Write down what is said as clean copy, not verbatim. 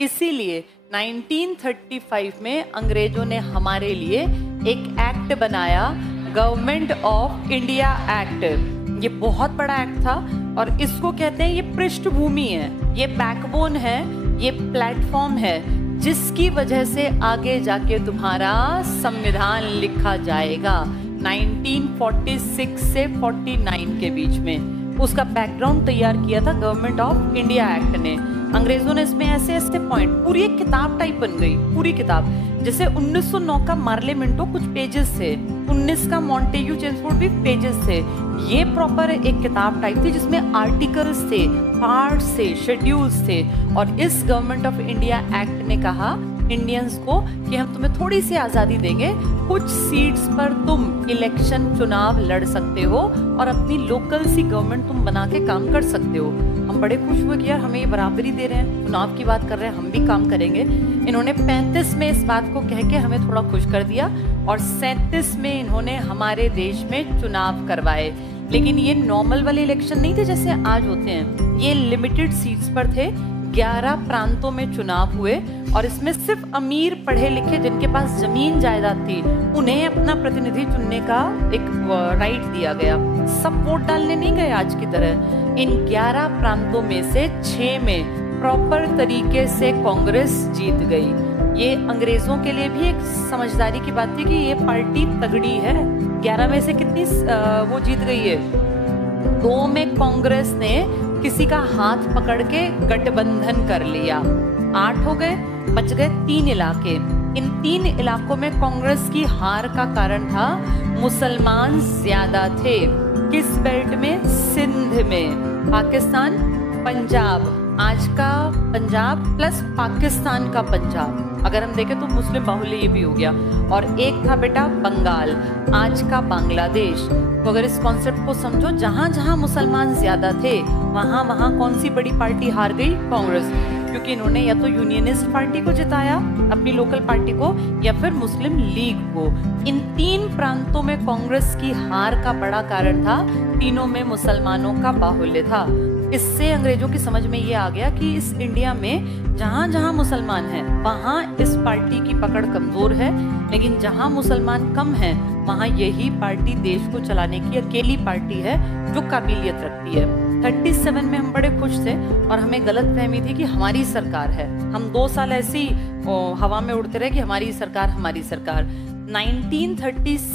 इसीलिए 1935 में अंग्रेजों ने हमारे लिए एक एक्ट बनाया, गवर्नमेंट ऑफ इंडिया एक्ट। ये बहुत बड़ा एक्ट था और इसको कहते हैं, ये पृष्ठभूमि है, ये बैकबोन है, ये प्लेटफॉर्म है जिसकी वजह से आगे जाके तुम्हारा संविधान लिखा जाएगा 1946 से 49 के बीच में। उसका बैकग्राउंड तैयार किया था गवर्नमेंट ऑफ इंडिया एक्ट ने। अंग्रेजों ने इसमें ऐसे ऐसे पॉइंट, पूरी एक किताब टाइप बन गई, पूरी किताब। जैसे 1909 का मार्लिमेंटो कुछ पेजेस थे, 19 का मॉन्टेग्यू चेम्सफोर्ड भी पेजेस थे। ये प्रॉपर एक किताब टाइप थी जिसमें आर्टिकल्स थे, पार्ट्स थे, शेड्यूल्स थे। और इस गवर्नमेंट ऑफ इंडिया एक्ट ने कहा इंडियंस को कि हम तुम्हें थोड़ी सी आज़ादी देंगे, कुछ सीट्स पर तुम इलेक्शन चुनाव लड़ सकते हो और अपनी लोकल सी गवर्नमेंट तुम बना के काम कर सकते हो। हम बड़े खुश हुए कि यार हमें ये बराबरी दे रहे हैं, चुनाव की बात कर रहे हैं, हम भी काम करेंगे। इन्होंने 35 में इस बात को कह के हमें थोड़ा खुश कर दिया और 37 में इन्होंने हमारे देश में चुनाव करवाए। लेकिन ये नॉर्मल वाले इलेक्शन नहीं थे जैसे आज होते हैं, ये लिमिटेड सीट्स पर थे। 11 प्रांतों में चुनाव हुए और इसमें सिर्फ अमीर पढ़े लिखे जिनके पास जमीन जायदाद थी उन्हें अपना प्रतिनिधि चुनने का एक राइट दिया गया। सब वोट डालने नहीं गए आज की तरह। इन 11 प्रांतों में से 6 में प्रॉपर तरीके से कांग्रेस जीत गई। ये अंग्रेजों के लिए भी एक समझदारी की बात थी कि ये पार्टी तगड़ी है। 11 में से कितनी वो जीत गई है? 2 में कांग्रेस ने किसी का हाथ पकड़ के गठबंधन कर लिया, 8 हो गए, बच गए 3 इलाके। इन 3 इलाकों में कांग्रेस की हार का कारण था मुसलमान ज्यादा थे। किस बेल्ट में? सिंध में, पाकिस्तान, पंजाब, आज का पंजाब प्लस पाकिस्तान का पंजाब। अगर हम देखें तो मुस्लिम बाहुल्य ये भी हो गया। और एक था बेटा बंगाल, आज का बांग्लादेश। तो अगर इस कॉन्सेप्ट को समझो, जहां जहां मुसलमान ज्यादा थे वहां वहां कौन सी बड़ी पार्टी हार गई? कांग्रेस। क्योंकि इन्होंने या तो यूनियनिस्ट पार्टी को जिताया, अपनी लोकल पार्टी को, या फिर मुस्लिम लीग को। इन 3 प्रांतों में कांग्रेस की हार का बड़ा कारण था, तीनों में मुसलमानों का बाहुल्य था। इससे अंग्रेजों की समझ में ये आ गया कि इस इंडिया में जहां जहां मुसलमान हैं वहां इस पार्टी की पकड़ कमजोर है, लेकिन जहां मुसलमान कम हैं वहां यही पार्टी देश को चलाने की अकेली पार्टी है जो काबिलियत रखती है। 37 में हम बड़े खुश थे और हमें गलत फहमी थी कि हमारी सरकार है। हम 2 साल ऐसी हवा में उड़ते रहे कि हमारी सरकार, हमारी सरकार। 1930